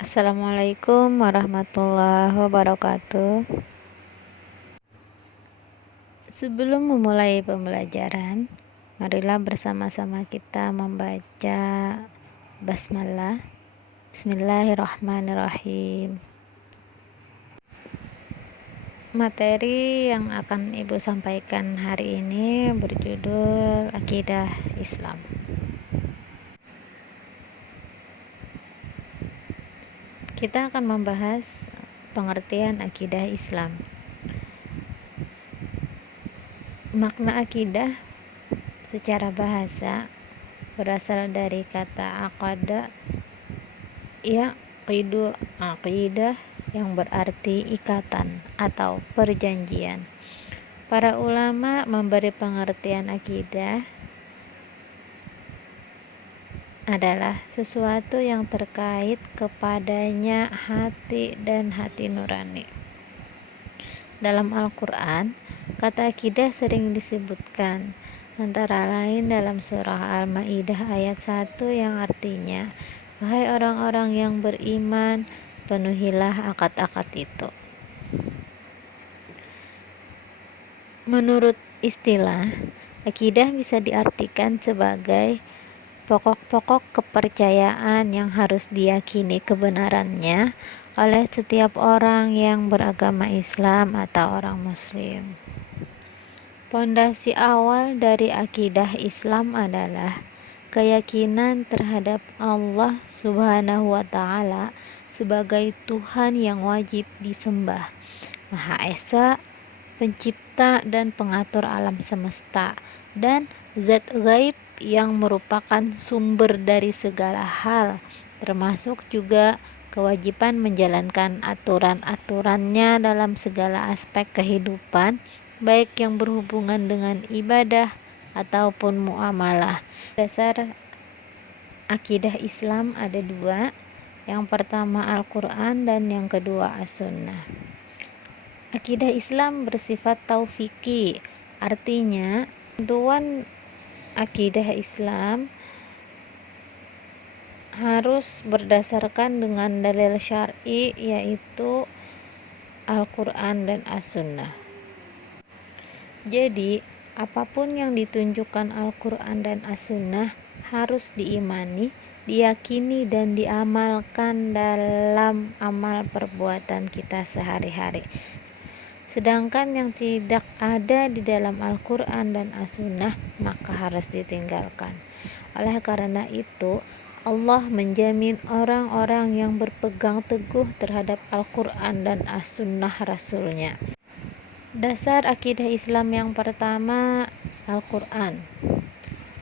Assalamualaikum warahmatullahi wabarakatuh. Sebelum memulai pembelajaran, marilah bersama-sama kita membaca basmalah. Bismillahirrahmanirrahim. Materi yang akan Ibu sampaikan hari ini berjudul Akidah Islam. Kita akan membahas pengertian akidah Islam. Makna akidah secara bahasa berasal dari kata aqada, yaqidu, aqidah, yang berarti ikatan atau perjanjian. Para ulama memberi pengertian akidah adalah sesuatu yang terkait kepadanya hati dan hati nurani. Dalam Al-Quran, kata akidah sering disebutkan, antara lain dalam surah Al-Ma'idah ayat 1 yang artinya, "Wahai orang-orang yang beriman, penuhilah akad-akad itu." Menurut istilah, akidah bisa diartikan sebagai pokok-pokok kepercayaan yang harus diyakini kebenarannya oleh setiap orang yang beragama Islam atau orang Muslim. Pondasi awal dari akidah Islam adalah keyakinan terhadap Allah Subhanahu wa Ta'ala sebagai Tuhan yang wajib disembah, Maha Esa, pencipta dan pengatur alam semesta, dan zat gaib yang merupakan sumber dari segala hal, termasuk juga kewajiban menjalankan aturan-aturannya dalam segala aspek kehidupan, baik yang berhubungan dengan ibadah ataupun muamalah. Dasar akidah Islam ada dua, yang pertama Al-Quran dan yang kedua As-Sunnah. Akidah Islam bersifat taufiki, artinya tentuan akidah Islam harus berdasarkan dengan dalil syar'i, yaitu Al-Quran dan As-Sunnah. Jadi, apapun yang ditunjukkan Al-Quran dan As-Sunnah harus diimani, diyakini, dan diamalkan dalam amal perbuatan kita sehari-hari. Sedangkan yang tidak ada di dalam Al-Quran dan As-Sunnah maka harus ditinggalkan. Oleh karena itu, Allah menjamin orang-orang yang berpegang teguh terhadap Al-Quran dan As-Sunnah Rasul-Nya. Dasar akidah Islam yang pertama, Al-Quran.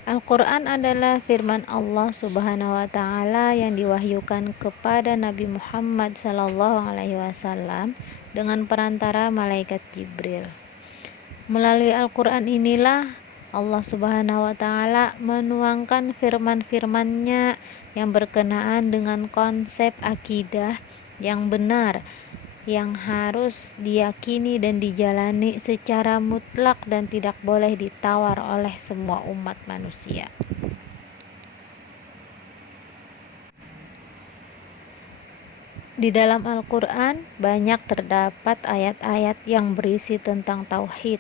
Al-Quran adalah firman Allah Subhanahu wa Ta'ala yang diwahyukan kepada Nabi Muhammad SAW dengan perantara malaikat Jibril. Melalui Al-Quran inilah Allah Subhanahu wa Ta'ala menuangkan firman-firman-Nya yang berkenaan dengan konsep akidah yang benar, yang harus diyakini dan dijalani secara mutlak dan tidak boleh ditawar oleh semua umat manusia. Di dalam Al-Quran banyak terdapat ayat-ayat yang berisi tentang tauhid,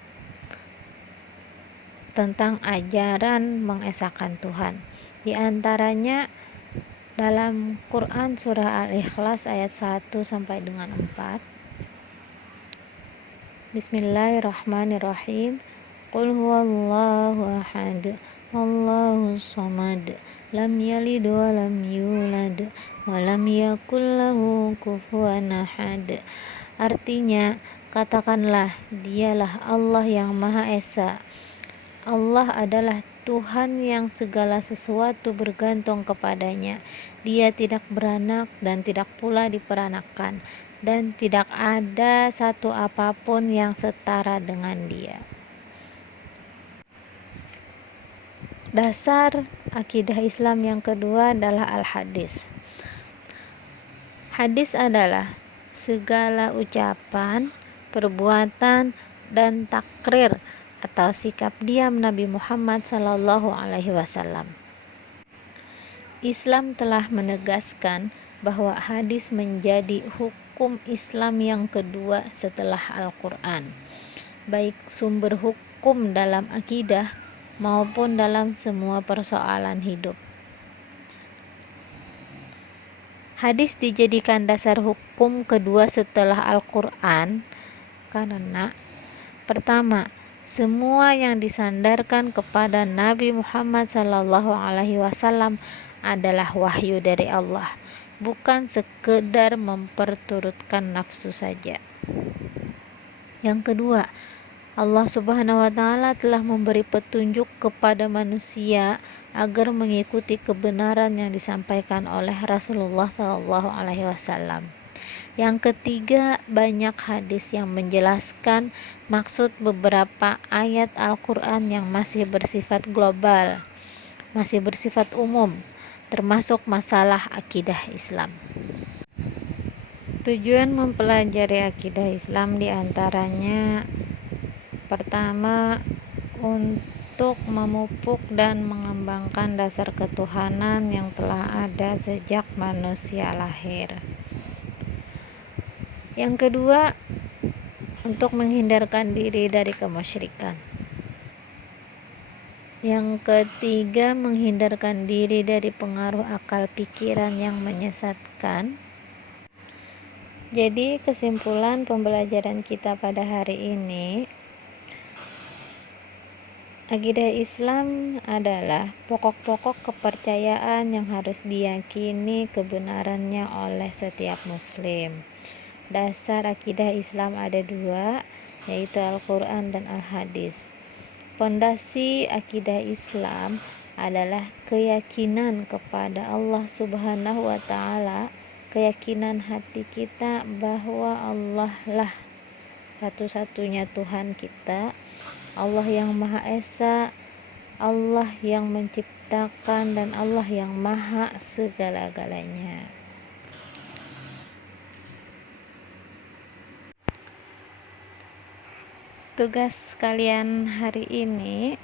tentang ajaran mengesahkan Tuhan. Di antaranya dalam Quran surah Al-Ikhlas ayat 1 sampai dengan 4. Bismillahirrahmanirrahim. Qul huwallahu ahad, Allahus samad, lam yalid wa lam yulad, wa lam yakul lahu kufuwan ahad. Artinya, katakanlah, dialah Allah yang Maha Esa. Allah adalah Tuhan yang segala sesuatu bergantung kepadanya. Dia tidak beranak dan tidak pula diperanakan, dan tidak ada satu apapun yang setara dengan Dia. Dasar akidah Islam yang kedua adalah Al-Hadis. Hadis adalah segala ucapan, perbuatan, dan takrir atau sikap diam Nabi Muhammad SAW. Islam telah menegaskan bahwa hadis menjadi hukum Islam yang kedua setelah Al-Quran, baik sumber hukum dalam akidah maupun dalam semua persoalan hidup. Hadis dijadikan dasar hukum kedua setelah Al-Quran karena pertama, semua yang disandarkan kepada Nabi Muhammad SAW adalah wahyu dari Allah, bukan sekedar memperturutkan nafsu saja. Yang kedua, Allah Subhanahu wa Ta'ala telah memberi petunjuk kepada manusia agar mengikuti kebenaran yang disampaikan oleh Rasulullah SAW. Yang ketiga, banyak hadis yang menjelaskan maksud beberapa ayat Al-Quran yang masih bersifat global, masih bersifat umum, termasuk masalah akidah Islam. Tujuan mempelajari akidah Islam diantaranya pertama, untuk memupuk dan mengembangkan dasar ketuhanan yang telah ada sejak manusia lahir. Yang kedua, untuk menghindarkan diri dari kemusyrikan. Yang ketiga, menghindarkan diri dari pengaruh akal pikiran yang menyesatkan. Jadi kesimpulan pembelajaran kita pada hari ini, akidah Islam adalah pokok-pokok kepercayaan yang harus diyakini kebenarannya oleh setiap muslim. Dasar akidah Islam ada dua, yaitu Al-Quran dan Al-Hadis. Pondasi akidah Islam adalah keyakinan kepada Allah Subhanahu wa Ta'ala, keyakinan hati kita bahwa Allah lah satu-satunya Tuhan kita, Allah yang Maha Esa, Allah yang menciptakan, dan Allah yang Maha segala-galanya. Tugas kalian hari ini,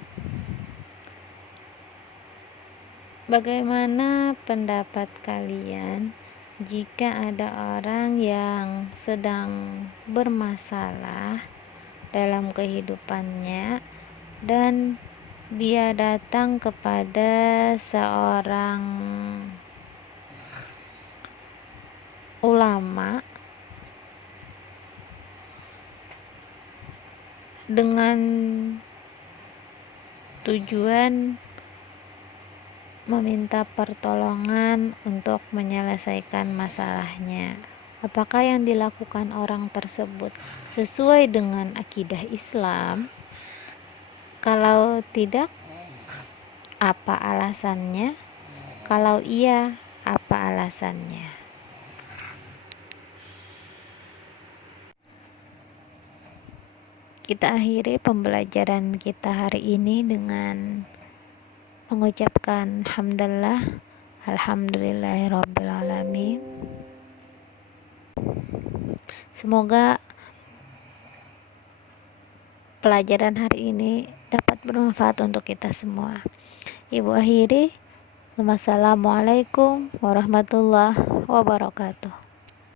bagaimana pendapat kalian jika ada orang yang sedang bermasalah dalam kehidupannya dan dia datang kepada seorang ulama dengan tujuan meminta pertolongan untuk menyelesaikan masalahnya. Apakah yang dilakukan orang tersebut sesuai dengan akidah Islam? Kalau tidak, apa alasannya? Kalau iya, apa alasannya? Kita akhiri pembelajaran kita hari ini dengan mengucapkan hamdallah, alhamdulillahirrabbilalamin. Semoga pelajaran hari ini dapat bermanfaat untuk kita semua. Ibu akhiri, wassalamualaikum warahmatullahi wabarakatuh.